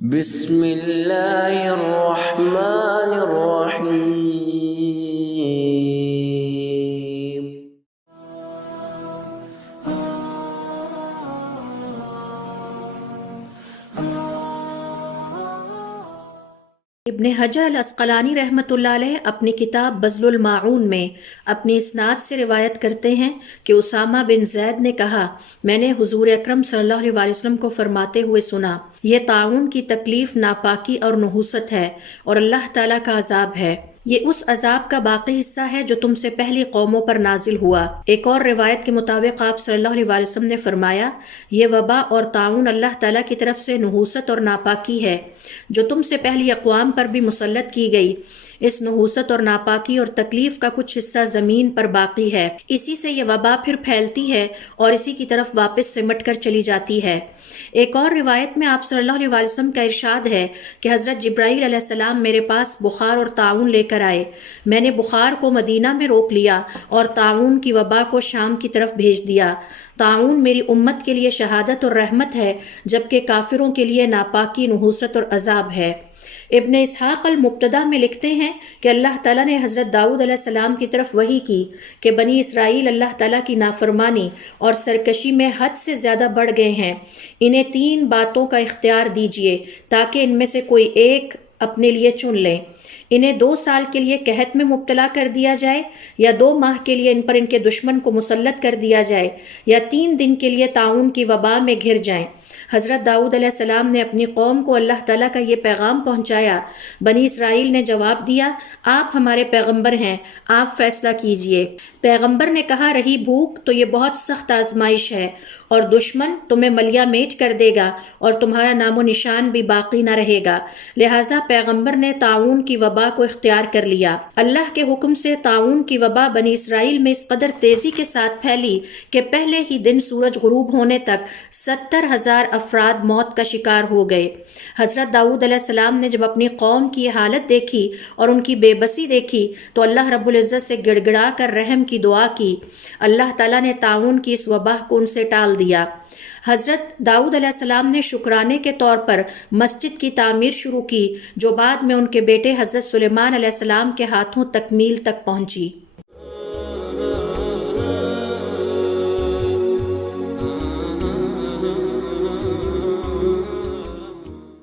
بسم اللہ الرحمن الرحیم۔ ابن حجر العسقلانی رحمۃ اللہ علیہ اپنی کتاب بذل الماعون میں اپنی اسناد سے روایت کرتے ہیں کہ اسامہ بن زید نے کہا، میں نے حضور اکرم صلی اللہ علیہ وسلم کو فرماتے ہوئے سنا، یہ طاعون کی تکلیف ناپاکی اور نحوست ہے اور اللہ تعالیٰ کا عذاب ہے، یہ اس عذاب کا باقی حصہ ہے جو تم سے پہلی قوموں پر نازل ہوا۔ ایک اور روایت کے مطابق آپ صلی اللہ علیہ وسلم نے فرمایا، یہ وبا اور طاعون اللہ تعالیٰ کی طرف سے نحوست اور ناپاکی ہے جو تم سے پہلی اقوام پر بھی مسلط کی گئی۔ اس نحوست اور ناپاکی اور تکلیف کا کچھ حصہ زمین پر باقی ہے، اسی سے یہ وبا پھر پھیلتی ہے اور اسی کی طرف واپس سمٹ کر چلی جاتی ہے۔ ایک اور روایت میں آپ صلی اللہ علیہ وسلم کا ارشاد ہے کہ حضرت جبرائیل علیہ السلام میرے پاس بخار اور طاعون لے کر آئے، میں نے بخار کو مدینہ میں روک لیا اور طاعون کی وبا کو شام کی طرف بھیج دیا۔ طاعون میری امت کے لیے شہادت اور رحمت ہے، جبکہ کافروں کے لیے ناپاکی، نحوست اور عذاب ہے۔ ابن اسحاق المبتدہ میں لکھتے ہیں کہ اللہ تعالیٰ نے حضرت داؤد علیہ السلام کی طرف وحی کی کہ بنی اسرائیل اللہ تعالیٰ کی نافرمانی اور سرکشی میں حد سے زیادہ بڑھ گئے ہیں، انہیں 3 باتوں کا اختیار دیجیے تاکہ ان میں سے کوئی ایک اپنے لیے چن لیں۔ انہیں 2 سال کے لیے قحط میں مبتلا کر دیا جائے، یا 2 ماہ کے لیے ان پر ان کے دشمن کو مسلط کر دیا جائے، یا 3 دن کے لیے طاعون کی وبا میں گھر جائیں۔ حضرت داؤد علیہ السلام نے اپنی قوم کو اللہ تعالیٰ کا یہ پیغام پہنچایا۔ بنی اسرائیل نے جواب دیا، آپ ہمارے پیغمبر ہیں، آپ فیصلہ کیجئے۔ پیغمبر نے کہا، رہی بھوک تو یہ بہت سخت آزمائش ہے، اور دشمن تمہیں ملیا میٹ کر دے گا اور تمہارا نام و نشان بھی باقی نہ رہے گا۔ لہٰذا پیغمبر نے طاعون کی وبا کو اختیار کر لیا۔ اللہ کے حکم سے طاعون کی وبا بنی اسرائیل میں اس قدر تیزی کے ساتھ پھیلی کہ پہلے ہی دن سورج غروب ہونے تک 70,000 افراد موت کا شکار ہو گئے۔ حضرت داؤد علیہ السلام نے جب اپنی قوم کی یہ حالت دیکھی اور ان کی بے بسی دیکھی تو اللہ رب العزت سے گڑ گڑا کر رحم کی دعا کی۔ اللہ تعالیٰ نے طاعون کی اس وبا کو ان سے ٹال دیا۔ حضرت داؤد علیہ السلام نے شکرانے کے طور پر مسجد کی تعمیر شروع کی، جو بعد میں ان کے بیٹے حضرت سلیمان علیہ السلام کے ہاتھوں تکمیل تک پہنچی۔